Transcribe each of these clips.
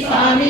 Swami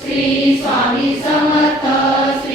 Shri Swami Samarth